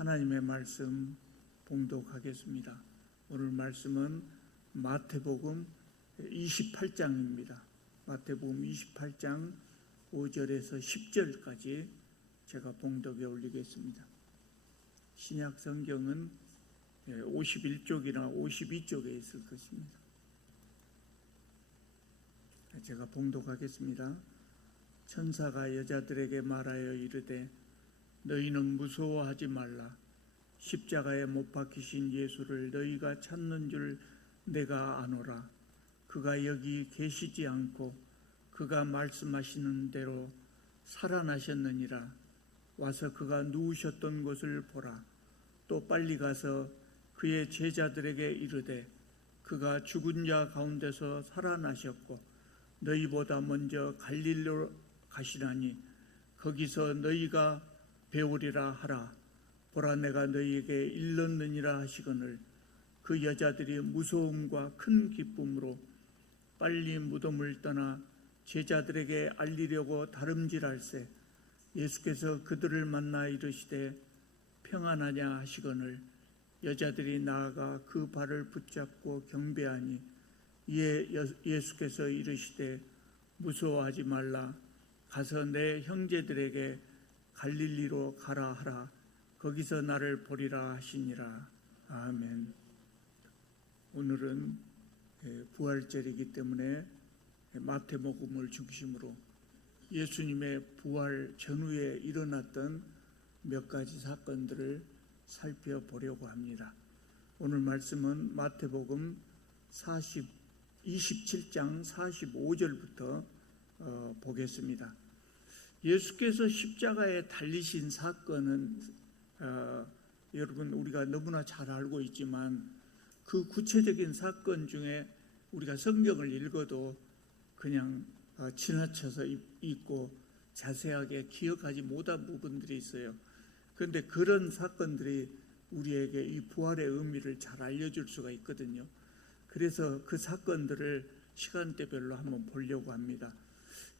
하나님의 말씀 봉독하겠습니다. 오늘 말씀은 마태복음 28장입니다. 마태복음 28장 5절에서 10절까지 제가 봉독에 올리겠습니다. 신약 성경은 51쪽이나 52쪽에 있을 것입니다. 제가 봉독하겠습니다. 천사가 여자들에게 말하여 이르되 너희는 무서워하지 말라. 십자가에 못 박히신 예수를 너희가 찾는 줄 내가 아노라. 그가 여기 계시지 않고 그가 말씀하시는 대로 살아나셨느니라. 와서 그가 누우셨던 곳을 보라. 또 빨리 가서 그의 제자들에게 이르되 그가 죽은 자 가운데서 살아나셨고 너희보다 먼저 갈릴리로 가시나니 거기서 너희가 배우리라 하라. 보라, 내가 너희에게 일렀느니라 하시거늘 그 여자들이 무서움과 큰 기쁨으로 빨리 무덤을 떠나 제자들에게 알리려고 다름질할세. 예수께서 그들을 만나 이르시되 평안하냐 하시거늘 여자들이 나아가 그 발을 붙잡고 경배하니 이에 예수께서 이르시되 무서워하지 말라. 가서 내 형제들에게 갈릴리로 가라 하라. 거기서 나를 보리라 하시니라. 아멘. 오늘은 부활절이기 때문에 마태복음을 중심으로 예수님의 부활 전후에 일어났던 몇 가지 사건들을 살펴보려고 합니다. 오늘 말씀은 마태복음 27장 45절부터 보겠습니다. 예수께서 십자가에 달리신 사건은 여러분 우리가 너무나 잘 알고 있지만 그 구체적인 사건 중에 우리가 성경을 읽어도 그냥 지나쳐서 읽고 자세하게 기억하지 못한 부분들이 있어요. 그런데 그런 사건들이 우리에게 이 부활의 의미를 잘 알려줄 수가 있거든요. 그래서 그 사건들을 시간대별로 한번 보려고 합니다.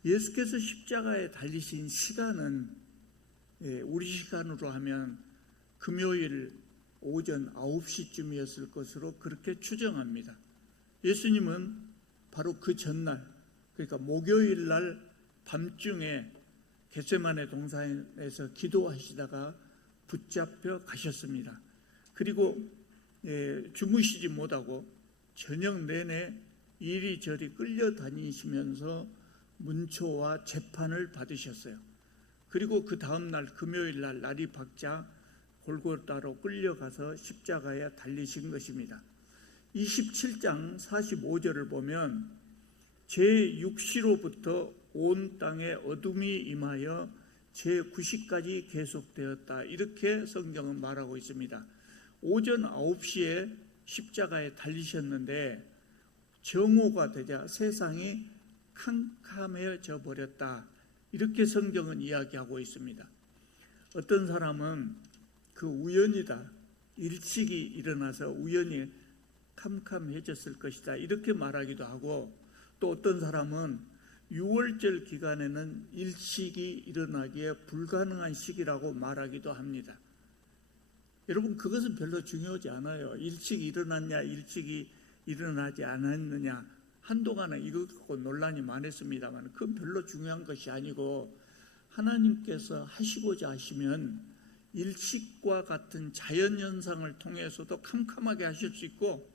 예수께서 십자가에 달리신 시간은 우리 시간으로 하면 금요일 오전 9시쯤이었을 것으로 그렇게 추정합니다. 예수님은 바로 그 전날, 그러니까 목요일 날 밤중에 겟세마네 동산에서 기도하시다가 붙잡혀 가셨습니다. 그리고 주무시지 못하고 저녁 내내 이리저리 끌려다니시면서 문초와 재판을 받으셨어요. 그리고 그 다음날 금요일 날 날이 밝자 골고다로 끌려가서 십자가에 달리신 것입니다. 27장 45절을 보면 제6시로부터 온 땅에 어둠이 임하여 제9시까지 계속되었다. 이렇게 성경은 말하고 있습니다. 오전 9시에 십자가에 달리셨는데 정오가 되자 세상이 캄캄해져 버렸다. 이렇게 성경은 이야기하고 있습니다. 어떤 사람은 그 우연이다. 일찍이 일어나서 우연히 캄캄해졌을 것이다. 이렇게 말하기도 하고 또 어떤 사람은 6월절 기간에는 일찍이 일어나기에 불가능한 시기라고 말하기도 합니다. 여러분 그것은 별로 중요하지 않아요. 일찍 일어났냐 일찍이 일어나지 않았느냐 한동안은 이거 갖고 논란이 많았습니다만 그건 별로 중요한 것이 아니고 하나님께서 하시고자 하시면 일식과 같은 자연현상을 통해서도 캄캄하게 하실 수 있고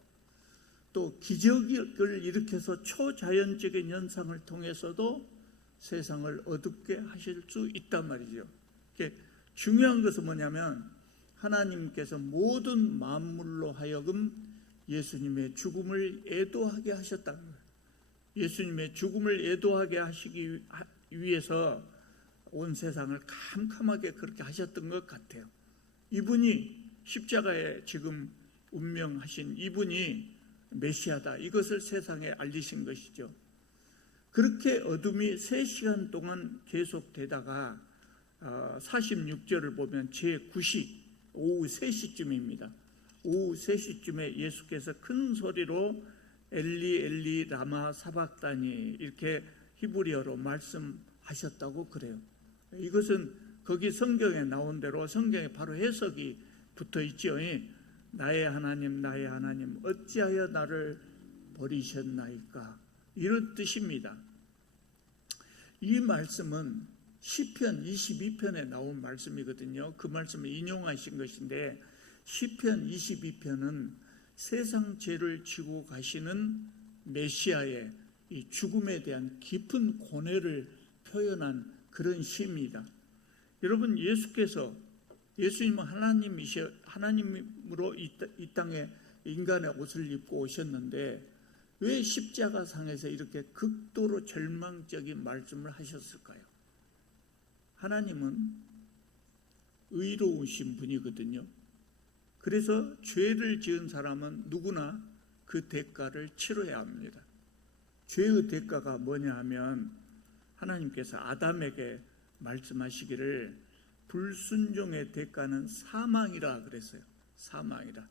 또 기적을 일으켜서 초자연적인 현상을 통해서도 세상을 어둡게 하실 수 있단 말이죠. 중요한 것은 뭐냐면 하나님께서 모든 만물로 하여금 예수님의 죽음을 애도하게 하셨다는 거예요. 예수님의 죽음을 애도하게 하시기 위해서 온 세상을 캄캄하게 그렇게 하셨던 것 같아요. 이분이 십자가에 지금 운명하신 이분이 메시아다. 이것을 세상에 알리신 것이죠. 그렇게 어둠이 3시간 동안 계속되다가 46절을 보면 제9시 오후 3시쯤입니다. 오후 3시쯤에 예수께서 큰 소리로 엘리 엘리 라마 사박다니 이렇게 히브리어로 말씀하셨다고 그래요. 이것은 거기 성경에 나온 대로 성경에 바로 해석이 붙어 있죠. 나의 하나님, 나의 하나님, 어찌하여 나를 버리셨나이까? 이런 뜻입니다. 이 말씀은 시편 22편에 나온 말씀이거든요. 그 말씀을 인용하신 것인데, 시편 22편은 세상 죄를 지고 가시는 메시아의 이 죽음에 대한 깊은 고뇌를 표현한 그런 시입니다. 여러분, 예수님은 하나님으로 이 땅에 인간의 옷을 입고 오셨는데 왜 십자가상에서 이렇게 극도로 절망적인 말씀을 하셨을까요? 하나님은 의로우신 분이거든요. 그래서 죄를 지은 사람은 누구나 그 대가를 치러야 합니다. 죄의 대가가 뭐냐 하면 하나님께서 아담에게 말씀하시기를 불순종의 대가는 사망이라 그랬어요. 사망이라.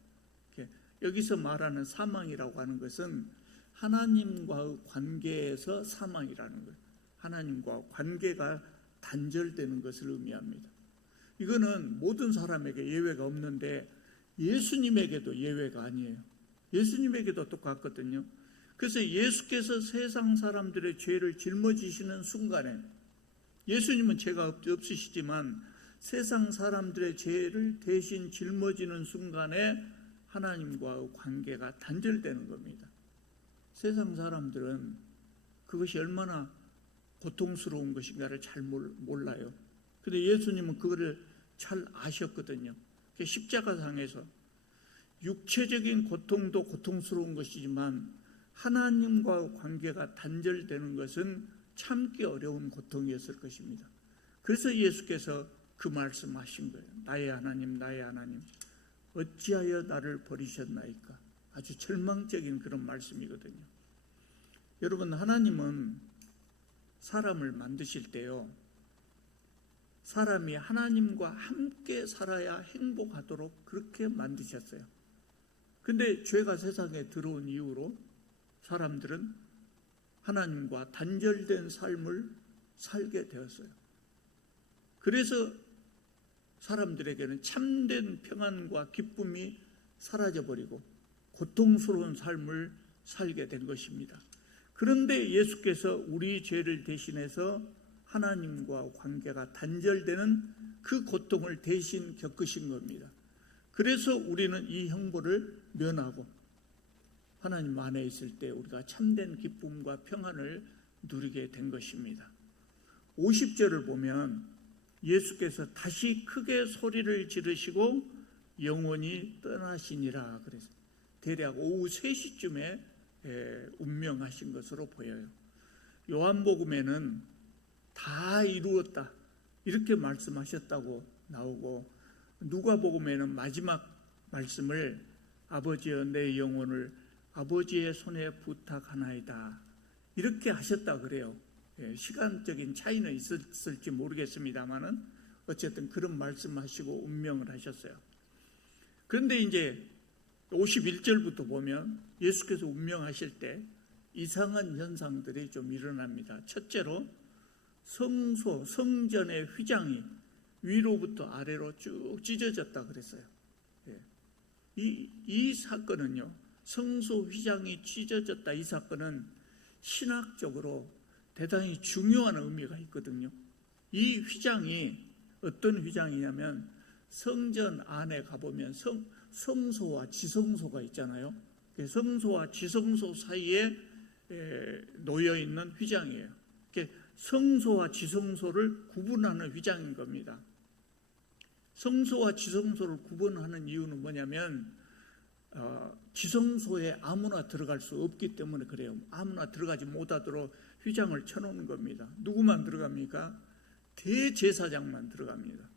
여기서 말하는 사망이라고 하는 것은 하나님과의 관계에서 사망이라는 거예요. 하나님과 관계가 단절되는 것을 의미합니다. 이거는 모든 사람에게 예외가 없는데 예수님에게도 예외가 아니에요. 예수님에게도 똑같거든요. 그래서 예수께서 세상 사람들의 죄를 짊어지시는 순간에, 예수님은 죄가 없으시지만 세상 사람들의 죄를 대신 짊어지는 순간에 하나님과의 관계가 단절되는 겁니다. 세상 사람들은 그것이 얼마나 고통스러운 것인가를 잘 몰라요. 그런데 예수님은 그거를 잘 아셨거든요. 십자가상에서 육체적인 고통도 고통스러운 것이지만 하나님과 관계가 단절되는 것은 참기 어려운 고통이었을 것입니다. 그래서 예수께서 그 말씀하신 거예요. 나의 하나님, 나의 하나님, 어찌하여 나를 버리셨나이까? 아주 절망적인 그런 말씀이거든요. 여러분, 하나님은 사람을 만드실 때요, 사람이 하나님과 함께 살아야 행복하도록 그렇게 만드셨어요. 근데 죄가 세상에 들어온 이후로 사람들은 하나님과 단절된 삶을 살게 되었어요. 그래서 사람들에게는 참된 평안과 기쁨이 사라져버리고 고통스러운 삶을 살게 된 것입니다. 그런데 예수께서 우리 죄를 대신해서 하나님과 관계가 단절되는 그 고통을 대신 겪으신 겁니다. 그래서 우리는 이 형벌을 면하고 하나님 안에 있을 때 우리가 참된 기쁨과 평안을 누리게 된 것입니다. 50절을 보면 예수께서 다시 크게 소리를 지르시고 영원히 떠나시니라 그래서 대략 오후 3시쯤에 운명하신 것으로 보여요. 요한복음에는 다 이루었다 이렇게 말씀하셨다고 나오고, 누가복음에는 마지막 말씀을 아버지여 내 영혼을 아버지의 손에 부탁하나이다 이렇게 하셨다 그래요. 시간적인 차이는 있었을지 모르겠습니다만은 어쨌든 그런 말씀하시고 운명을 하셨어요. 그런데 이제 51절부터 보면 예수께서 운명하실 때 이상한 현상들이 좀 일어납니다. 첫째로 성전의 휘장이 위로부터 아래로 쭉 찢어졌다 그랬어요. 이 사건은요, 성소 휘장이 찢어졌다, 이 사건은 신학적으로 대단히 중요한 의미가 있거든요. 이 휘장이 어떤 휘장이냐면 성전 안에 가보면 성소와 지성소가 있잖아요. 성소와 지성소 사이에 놓여 있는 휘장이에요. 성소와 지성소를 구분하는 휘장인 겁니다. 성소와 지성소를 구분하는 이유는 뭐냐면 지성소에 아무나 들어갈 수 없기 때문에 그래요. 아무나 들어가지 못하도록 휘장을 쳐놓는 겁니다. 누구만 들어갑니까? 대제사장만 들어갑니다.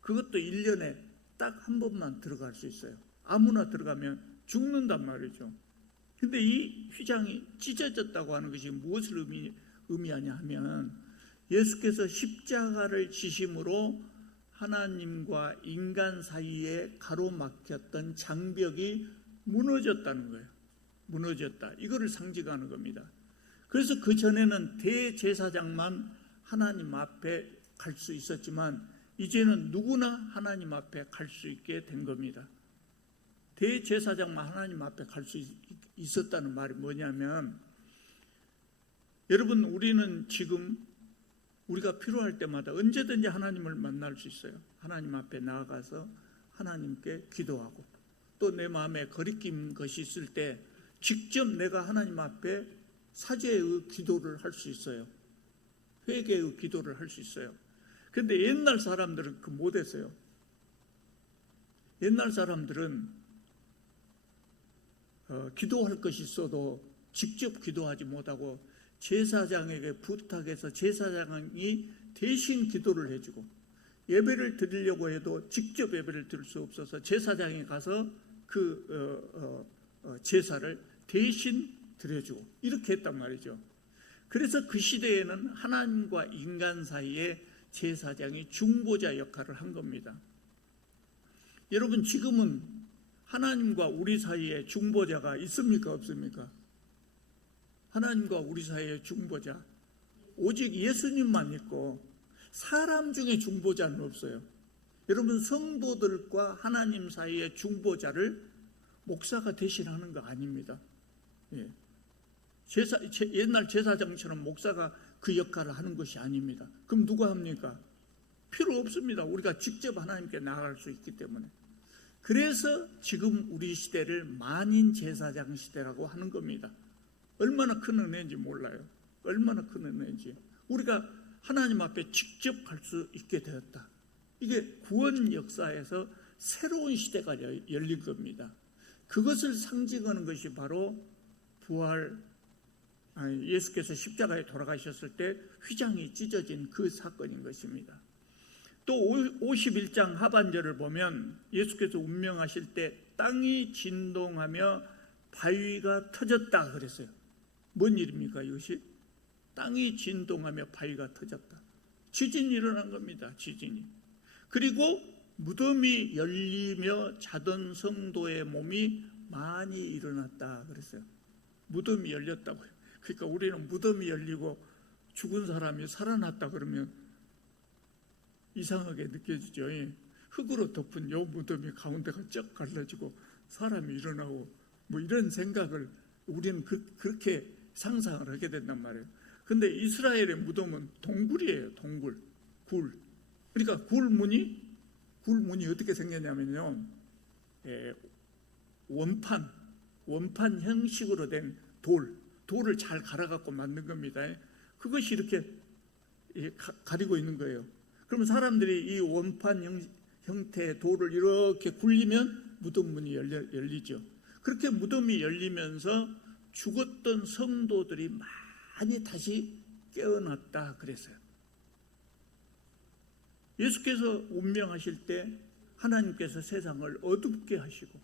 그것도 1년에 딱 한 번만 들어갈 수 있어요. 아무나 들어가면 죽는단 말이죠. 근데 이 휘장이 찢어졌다고 하는 것이 무엇을 의미하냐 하면 예수께서 십자가를 지심으로 하나님과 인간 사이에 가로막혔던 장벽이 무너졌다는 거예요. 무너졌다. 이거를 상징하는 겁니다. 그래서 그 전에는 대제사장만 하나님 앞에 갈 수 있었지만 이제는 누구나 하나님 앞에 갈 수 있게 된 겁니다. 대제사장만 하나님 앞에 갈 수 있었다는 말이 뭐냐면, 여러분, 우리는 지금 우리가 필요할 때마다 언제든지 하나님을 만날 수 있어요. 하나님 앞에 나아가서 하나님께 기도하고, 또 내 마음에 거리낀 것이 있을 때 직접 내가 하나님 앞에 사죄의 기도를 할 수 있어요. 회개의 기도를 할 수 있어요. 그런데 옛날 사람들은 그 못했어요. 옛날 사람들은 기도할 것이 있어도 직접 기도하지 못하고 제사장에게 부탁해서 제사장이 대신 기도를 해주고, 예배를 드리려고 해도 직접 예배를 드릴 수 없어서 제사장이 가서 그 제사를 대신 드려주고 이렇게 했단 말이죠. 그래서 그 시대에는 하나님과 인간 사이에 제사장이 중보자 역할을 한 겁니다. 여러분, 지금은 하나님과 우리 사이에 중보자가 있습니까, 없습니까? 하나님과 우리 사이에 중보자, 오직 예수님만 있고 사람 중에 중보자는 없어요. 여러분, 성도들과 하나님 사이의 중보자를 목사가 대신하는 거 아닙니다. 예. 옛날 제사장처럼 목사가 그 역할을 하는 것이 아닙니다. 그럼 누가 합니까? 필요 없습니다. 우리가 직접 하나님께 나아갈 수 있기 때문에. 그래서 지금 우리 시대를 만인 제사장 시대라고 하는 겁니다. 얼마나 큰 은혜인지 몰라요. 얼마나 큰 은혜인지. 우리가 하나님 앞에 직접 갈 수 있게 되었다. 이게 구원 역사에서 새로운 시대가 열린 겁니다. 그것을 상징하는 것이 바로 부활, 예수께서 십자가에 돌아가셨을 때 휘장이 찢어진 그 사건인 것입니다. 또 51장 하반절을 보면 예수께서 운명하실 때 땅이 진동하며 바위가 터졌다 그랬어요. 뭔 일입니까 이것이? 땅이 진동하며 바위가 터졌다. 지진이 일어난 겁니다. 지진이. 그리고 무덤이 열리며 자던 성도의 몸이 많이 일어났다 그랬어요. 무덤이 열렸다고요. 그러니까 우리는 무덤이 열리고 죽은 사람이 살아났다 그러면 이상하게 느껴지죠. 흙으로 덮은 요 무덤이 가운데가 쩍 갈라지고 사람이 일어나고 뭐 이런 생각을 우리는 그렇게 상상을 하게 된단 말이에요. 근데 이스라엘의 무덤은 동굴이에요. 동굴, 굴. 그러니까 굴문이 어떻게 생겼냐면요, 원판 형식으로 된 돌을 잘 갈아갖고 만든 겁니다. 그것이 이렇게 가리고 있는 거예요. 그러면 사람들이 이 원판 형태의 돌을 이렇게 굴리면 무덤문이 열리죠. 그렇게 무덤이 열리면서 죽었던 성도들이 많이 다시 깨어났다 그랬어요. 예수께서 운명하실 때 하나님께서 세상을 어둡게 하시고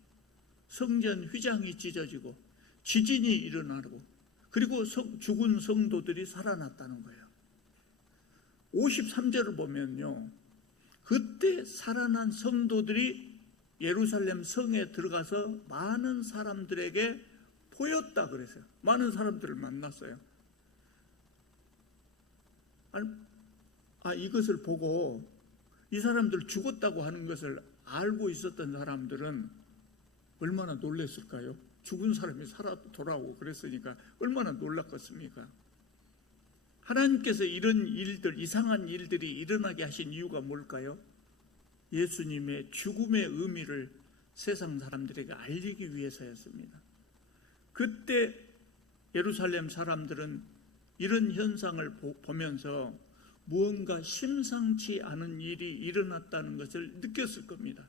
성전 휘장이 찢어지고 지진이 일어나고 그리고 죽은 성도들이 살아났다는 거예요. 53절을 보면요, 그때 살아난 성도들이 예루살렘 성에 들어가서 많은 사람들에게 보였다 그랬어요. 많은 사람들을 만났어요. 이것을 보고 이 사람들 죽었다고 하는 것을 알고 있었던 사람들은 얼마나 놀랐을까요? 죽은 사람이 살아 돌아오고 그랬으니까 얼마나 놀랐겠습니까? 하나님께서 이런 일들, 이상한 일들이 일어나게 하신 이유가 뭘까요? 예수님의 죽음의 의미를 세상 사람들에게 알리기 위해서였습니다. 그때 예루살렘 사람들은 이런 현상을 보면서 무언가 심상치 않은 일이 일어났다는 것을 느꼈을 겁니다.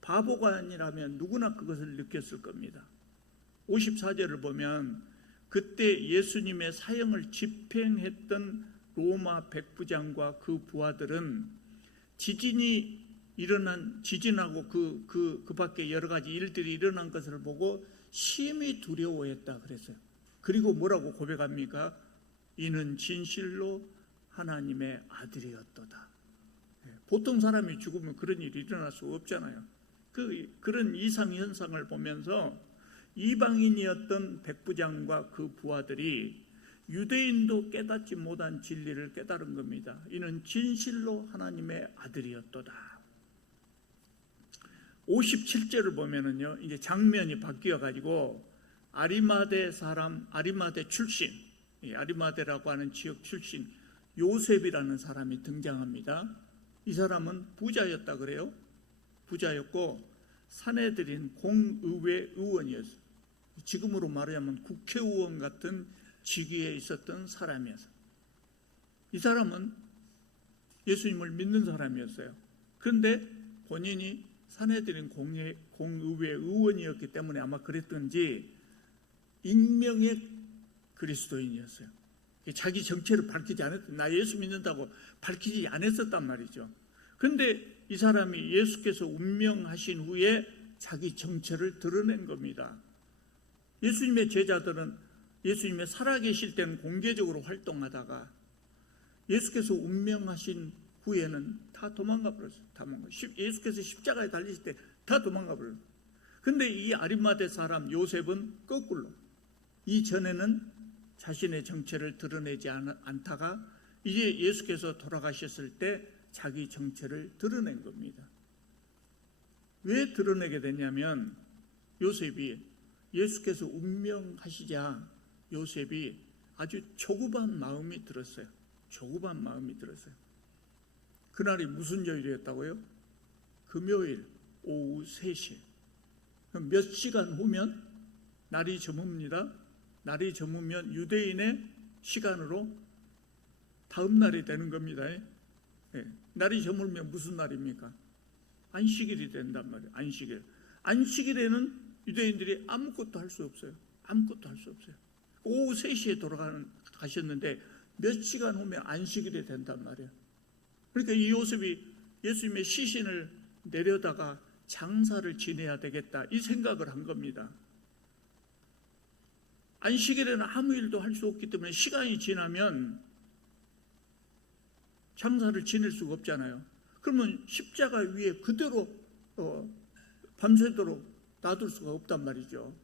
바보가 아니라면 누구나 그것을 느꼈을 겁니다. 54절을 보면 그때 예수님의 사형을 집행했던 로마 백부장과 그 부하들은 지진하고 그 밖에 여러 가지 일들이 일어난 것을 보고 심히 두려워했다 그랬어요. 그리고 뭐라고 고백합니까? 이는 진실로 하나님의 아들이었도다. 보통 사람이 죽으면 그런 일이 일어날 수 없잖아요. 그런 이상 현상을 보면서 이방인이었던 백부장과 그 부하들이 유대인도 깨닫지 못한 진리를 깨달은 겁니다. 이는 진실로 하나님의 아들이었도다. 57절을 보면은요, 이제 장면이 바뀌어 가지고 아리마대 사람, 아리마대 출신, 아리마대라고 하는 지역 출신 요셉이라는 사람이 등장합니다. 이 사람은 부자였다 그래요. 부자였고 사내들인 공의회 의원이었어요. 지금으로 말하자면 국회의원 같은 직위에 있었던 사람이었어요. 이 사람은 예수님을 믿는 사람이었어요. 그런데 본인이 사내들인 공의회 의원이었기 때문에 아마 그랬던지 익명의 그리스도인이었어요. 자기 정체를 밝히지 않았던, 나 예수 믿는다고 밝히지 않았었단 말이죠. 그런데 이 사람이 예수께서 운명하신 후에 자기 정체를 드러낸 겁니다. 예수님의 제자들은 예수님의 살아계실 때는 공개적으로 활동하다가 예수께서 운명하신 후에는 다 도망가 버렸어요. 예수께서 십자가에 달리실 때 다 도망가 버렸어요. 그런데 이 아리마대 사람 요셉은 거꾸로 이전에는 자신의 정체를 드러내지 않다가 이제 예수께서 돌아가셨을 때 자기 정체를 드러낸 겁니다. 왜 드러내게 됐냐면 요셉이 예수께서 운명하시자 요셉이 아주 조급한 마음이 들었어요. 조급한 마음이 들었어요. 그날이 무슨 요일이었다고요? 금요일 오후 3시. 몇 시간 후면 날이 저뭅니다. 날이 저무면 유대인의 시간으로 다음 날이 되는 겁니다. 날이 저물면 무슨 날입니까? 안식일이 된단 말이에요. 안식일. 안식일에는 유대인들이 아무것도 할 수 없어요. 아무것도 할 수 없어요. 오후 3시에 돌아가셨는데 몇 시간 후면 안식일이 된단 말이에요. 그러니까 이 요셉이 예수님의 시신을 내려다가 장사를 지내야 되겠다 이 생각을 한 겁니다. 안식일에는 아무 일도 할 수 없기 때문에 시간이 지나면 장사를 지낼 수가 없잖아요. 그러면 십자가 위에 그대로 밤새도록 놔둘 수가 없단 말이죠.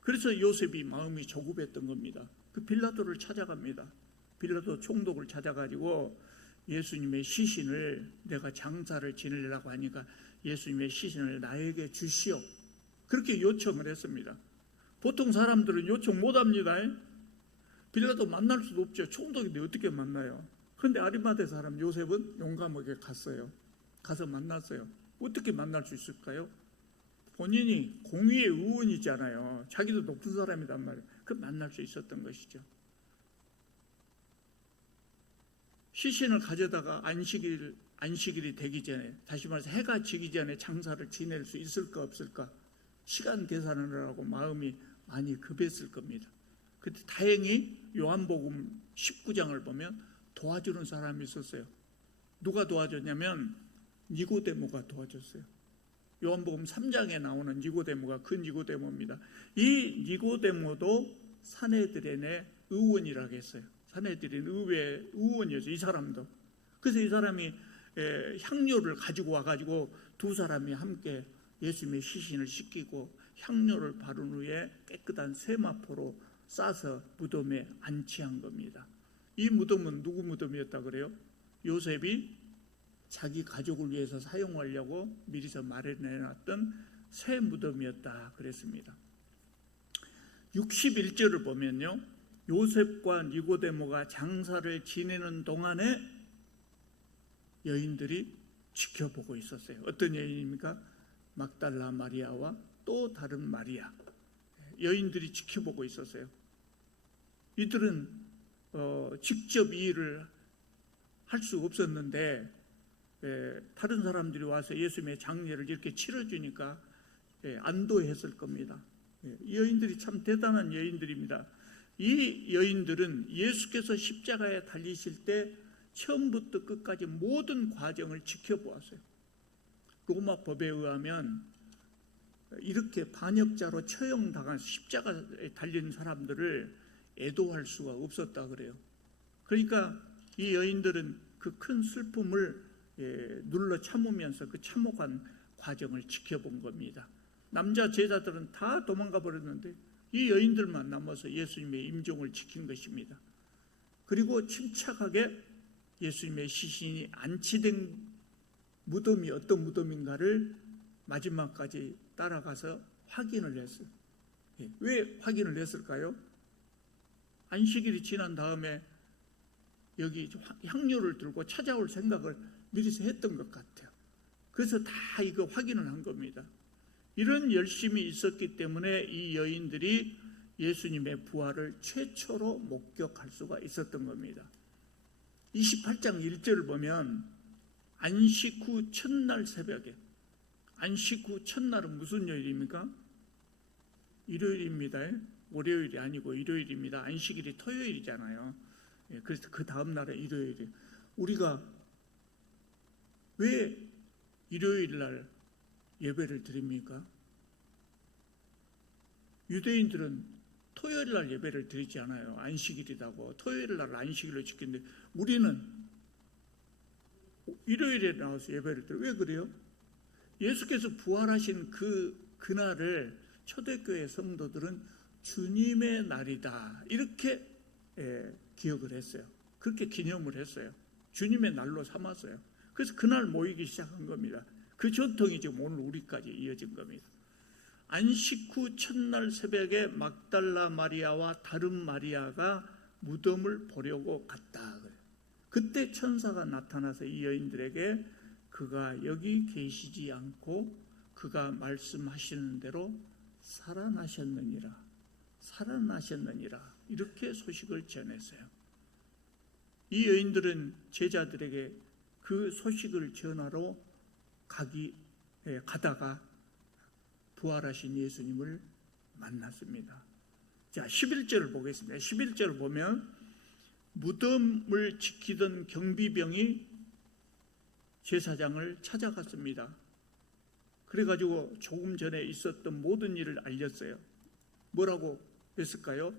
그래서 요셉이 마음이 조급했던 겁니다. 그 빌라도를 찾아갑니다. 빌라도 총독을 찾아가지고 예수님의 시신을 내가 장사를 지내려고 하니까 예수님의 시신을 나에게 주시오. 그렇게 요청을 했습니다. 보통 사람들은 요청 못합니다. 빌라도 만날 수도 없죠. 총독인데 어떻게 만나요? 그런데 아리마대 사람 요셉은 용감하게 갔어요. 가서 만났어요. 어떻게 만날 수 있을까요? 본인이 공의회 의원이잖아요. 자기도 높은 사람이란 말이에요. 그 만날 수 있었던 것이죠. 시신을 가져다가 안식일이 되기 전에, 다시 말해서 해가 지기 전에 장사를 지낼 수 있을까 없을까 시간 계산을 하고 마음이 많이 급했을 겁니다. 그때 다행히 요한복음 19장을 보면 도와주는 사람이 있었어요. 누가 도와줬냐면 니고데모가 도와줬어요. 요한복음 3장에 나오는 니고데모가 그 니고데모입니다. 이 니고데모도 사내들인의 의원이라고 했어요. 사내들인 의회 의원이었어요. 이 사람도. 그래서 이 사람이 향료를 가지고 와가지고 두 사람이 함께 예수님의 시신을 씻기고 향료를 바른 후에 깨끗한 세마포로 싸서 무덤에 안치한 겁니다. 이 무덤은 누구 무덤이었다 그래요? 요셉이 자기 가족을 위해서 사용하려고 미리서 마련해놨던 새 무덤이었다 그랬습니다. 61절을 보면요, 요셉과 니고데모가 장사를 지내는 동안에 여인들이 지켜보고 있었어요. 어떤 여인입니까? 막달라 마리아와 또 다른 마리아, 여인들이 지켜보고 있었어요. 이들은 직접 이 일을 할 수 없었는데 다른 사람들이 와서 예수님의 장례를 이렇게 치러주니까 안도했을 겁니다. 이 여인들이 참 대단한 여인들입니다. 이 여인들은 예수께서 십자가에 달리실 때 처음부터 끝까지 모든 과정을 지켜보았어요. 로마 법에 의하면 이렇게 반역자로 처형당한 십자가에 달린 사람들을 애도할 수가 없었다 그래요. 그러니까 이 여인들은 그 큰 슬픔을 눌러 참으면서 그 참혹한 과정을 지켜본 겁니다. 남자 제자들은 다 도망가 버렸는데 이 여인들만 남아서 예수님의 임종을 지킨 것입니다. 그리고 침착하게 예수님의 시신이 안치된 무덤이 어떤 무덤인가를 마지막까지 따라가서 확인을 했어요. 왜 확인을 했을까요? 안식일이 지난 다음에 여기 향료를 들고 찾아올 생각을 미리서 했던 것 같아요. 그래서 다 이거 확인을 한 겁니다. 이런 열심이 있었기 때문에 이 여인들이 예수님의 부활을 최초로 목격할 수가 있었던 겁니다. 28장 1절을 보면 안식 후 첫날 새벽에, 안식 후 첫날은 무슨 요일입니까? 일요일입니다. 월요일이 아니고 일요일입니다. 안식일이 토요일이잖아요. 그래서 그 다음 날은 일요일이에요. 우리가 왜 일요일 날 예배를 드립니까? 유대인들은 토요일 날 예배를 드리지 않아요. 안식일이라고 토요일 날 안식일로 지키는데 우리는 일요일에 나와서 예배를 드려요. 왜 그래요? 예수께서 부활하신 그날을 초대교회 성도들은 주님의 날이다 이렇게 기억을 했어요. 그렇게 기념을 했어요. 주님의 날로 삼았어요. 그래서 그날 모이기 시작한 겁니다. 그 전통이 지금 오늘 우리까지 이어진 겁니다. 안식 후 첫날 새벽에 막달라 마리아와 다른 마리아가 무덤을 보려고 갔다. 그때 천사가 나타나서 이 여인들에게 그가 여기 계시지 않고 그가 말씀하시는 대로 살아나셨느니라 이렇게 소식을 전했어요. 이 여인들은 제자들에게 그 소식을 전하러 가다가 부활하신 예수님을 만났습니다. 자, 11절을 보겠습니다. 11절을 보면 무덤을 지키던 경비병이 제사장을 찾아갔습니다. 그래가지고 조금 전에 있었던 모든 일을 알렸어요. 뭐라고 했을까요?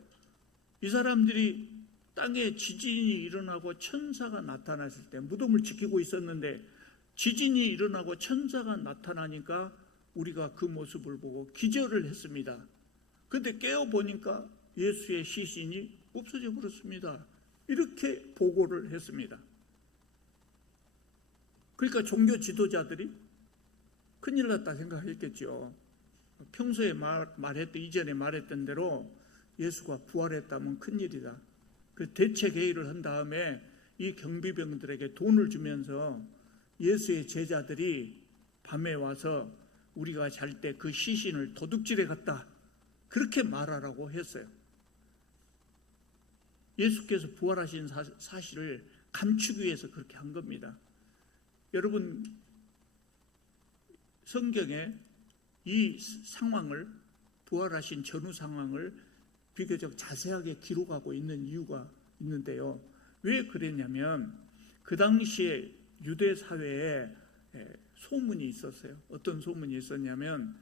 이 사람들이 땅에 지진이 일어나고 천사가 나타났을 때 무덤을 지키고 있었는데 지진이 일어나고 천사가 나타나니까 우리가 그 모습을 보고 기절을 했습니다. 그런데 깨어보니까 예수의 시신이 없어져 버렸습니다. 이렇게 보고를 했습니다. 그러니까 종교 지도자들이 큰일 났다 생각했겠죠. 평소에 이전에 말했던 대로 예수가 부활했다면 큰일이다. 그 대책 회의를 한 다음에 이 경비병들에게 돈을 주면서 예수의 제자들이 밤에 와서 우리가 잘 때 그 시신을 도둑질해 갔다 그렇게 말하라고 했어요. 예수께서 부활하신 사실을 감추기 위해서 그렇게 한 겁니다. 여러분, 성경에 이 상황을, 부활하신 전후 상황을 비교적 자세하게 기록하고 있는 이유가 있는데요. 왜 그랬냐면 그 당시에 유대 사회에 소문이 있었어요. 어떤 소문이 있었냐면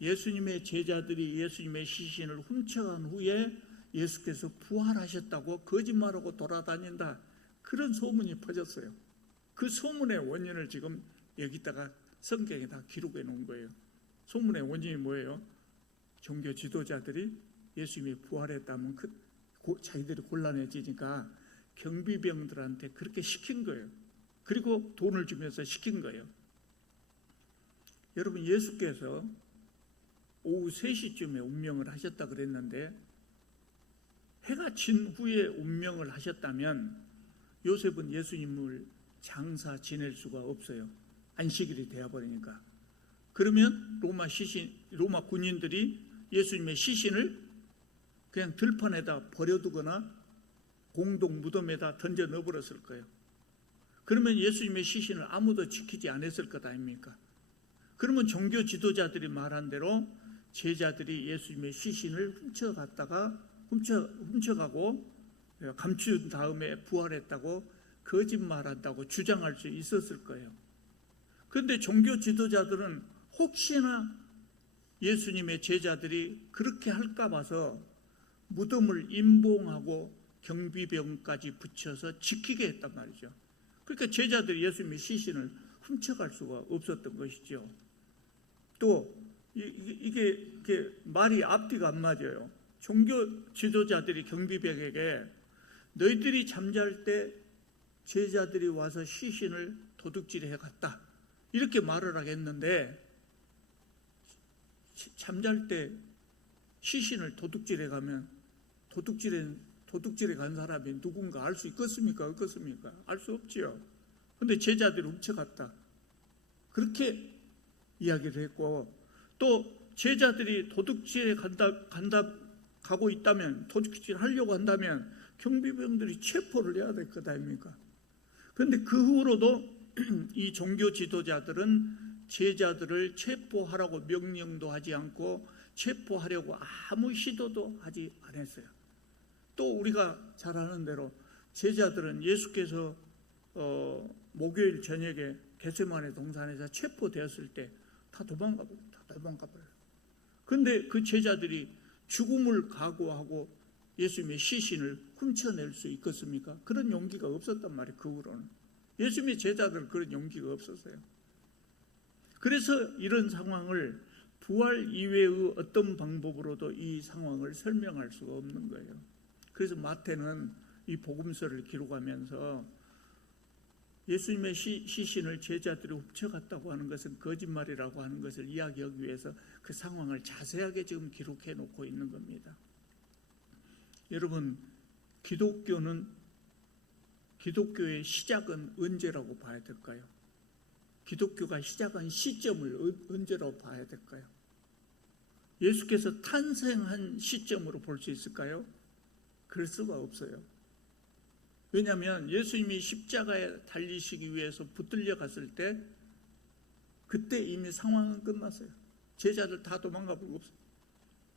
예수님의 제자들이 예수님의 시신을 훔쳐간 후에 예수께서 부활하셨다고 거짓말하고 돌아다닌다. 그런 소문이 퍼졌어요. 그 소문의 원인을 지금 여기다가 성경에 다 기록해 놓은 거예요. 소문의 원인이 뭐예요? 종교 지도자들이 예수님이 부활했다면 자기들이 곤란해지니까 경비병들한테 그렇게 시킨 거예요. 그리고 돈을 주면서 시킨 거예요. 여러분, 예수께서 오후 3시쯤에 운명을 하셨다 그랬는데 해가 진 후에 운명을 하셨다면 요셉은 예수님을 장사 지낼 수가 없어요. 안식일이 되어버리니까. 그러면 로마 군인들이 예수님의 시신을 그냥 들판에다 버려두거나 공동 무덤에다 던져 넣어버렸을 거예요. 그러면 예수님의 시신을 아무도 지키지 않았을 것 아닙니까? 그러면 종교 지도자들이 말한 대로 제자들이 예수님의 시신을 훔쳐가고 감춘 다음에 부활했다고 거짓말한다고 주장할 수 있었을 거예요. 그런데 종교 지도자들은 혹시나 예수님의 제자들이 그렇게 할까 봐서 무덤을 임봉하고 경비병까지 붙여서 지키게 했단 말이죠. 그러니까 제자들이 예수님의 시신을 훔쳐갈 수가 없었던 것이죠. 또 이게 말이 앞뒤가 안 맞아요. 종교 지도자들이 경비병에게 너희들이 잠잘 때 제자들이 와서 시신을 도둑질해 갔다, 이렇게 말을 하겠는데, 잠잘 때 시신을 도둑질해 가면 도둑질해 간 사람이 누군가 알 수 있겠습니까? 없겠습니까? 알 수 없지요. 근데 제자들이 훔쳐갔다, 그렇게 이야기를 했고, 또 제자들이 도둑질에 가고 있다면, 도둑질 하려고 한다면 경비병들이 체포를 해야 될 것 아닙니까? 그런데 그 후로도 이 종교 지도자들은 제자들을 체포하라고 명령도 하지 않고 체포하려고 아무 시도도 하지 않았어요. 또 우리가 잘 아는 대로 제자들은 예수께서 목요일 저녁에 겟세마네 동산에서 체포되었을 때 다 도망가버려요. 그런데 그 제자들이 죽음을 각오하고 예수님의 시신을 훔쳐낼 수 있겠습니까? 그런 용기가 없었단 말이에요. 그 후로는 예수님의 제자들은 그런 용기가 없었어요. 그래서 이런 상황을 부활 이외의 어떤 방법으로도 이 상황을 설명할 수가 없는 거예요. 그래서 마태는 이 복음서를 기록하면서 예수님의 시신을 제자들이 훔쳐갔다고 하는 것은 거짓말이라고 하는 것을 이야기하기 위해서 그 상황을 자세하게 지금 기록해 놓고 있는 겁니다. 여러분, 기독교의 시작은 언제라고 봐야 될까요? 기독교가 시작한 시점을 언제라고 봐야 될까요? 예수께서 탄생한 시점으로 볼 수 있을까요? 그럴 수가 없어요. 왜냐하면 예수님이 십자가에 달리시기 위해서 붙들려 갔을 때 그때 이미 상황은 끝났어요. 제자들 다 도망가 버리고 없어요.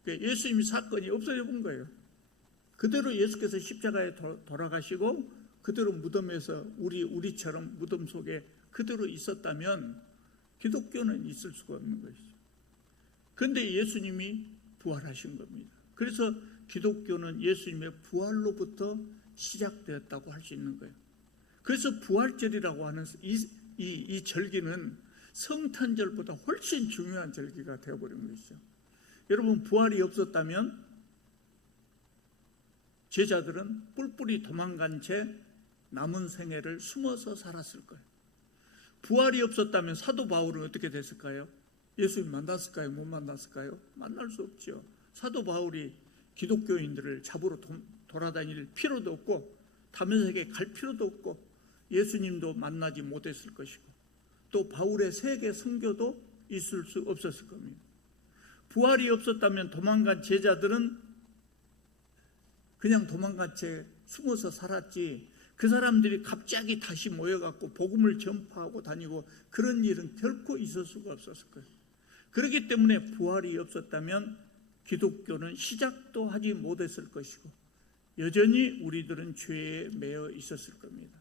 예수님이 사건이 없어져 본 거예요. 그대로 예수께서 십자가에 돌아가시고 그대로 무덤에서 우리처럼 무덤 속에 그대로 있었다면 기독교는 있을 수가 없는 것이죠. 그런데 예수님이 부활하신 겁니다. 그래서 기독교는 예수님의 부활로부터 시작되었다고 할 수 있는 거예요. 그래서 부활절이라고 하는 이 절기는 성탄절보다 훨씬 중요한 절기가 되어버린 것이죠. 여러분, 부활이 없었다면 제자들은 뿔뿔이 도망간 채 남은 생애를 숨어서 살았을 거예요. 부활이 없었다면 사도 바울은 어떻게 됐을까요? 예수님 만났을까요? 못 만났을까요? 만날 수 없죠. 사도 바울이 기독교인들을 잡으러 돌아다닐 필요도 없고 다메섹에 갈 필요도 없고 예수님도 만나지 못했을 것이고 또 바울의 세계 선교도 있을 수 없었을 겁니다. 부활이 없었다면 도망간 제자들은 그냥 도망간 채 숨어서 살았지, 그 사람들이 갑자기 다시 모여갖고 복음을 전파하고 다니고 그런 일은 결코 있을 수가 없었을 거예요. 그렇기 때문에 부활이 없었다면 기독교는 시작도 하지 못했을 것이고 여전히 우리들은 죄에 매여 있었을 겁니다.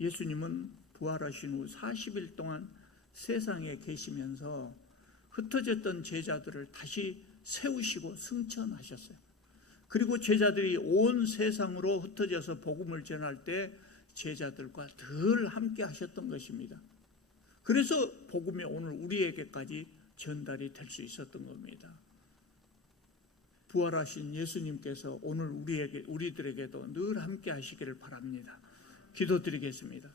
예수님은 부활하신 후 40일 동안 세상에 계시면서 흩어졌던 제자들을 다시 세우시고 승천하셨어요. 그리고 제자들이 온 세상으로 흩어져서 복음을 전할 때 제자들과 늘 함께 하셨던 것입니다. 그래서 복음이 오늘 우리에게까지 전달이 될 수 있었던 겁니다. 부활하신 예수님께서 오늘 우리들에게도 늘 함께 하시기를 바랍니다. 기도드리겠습니다.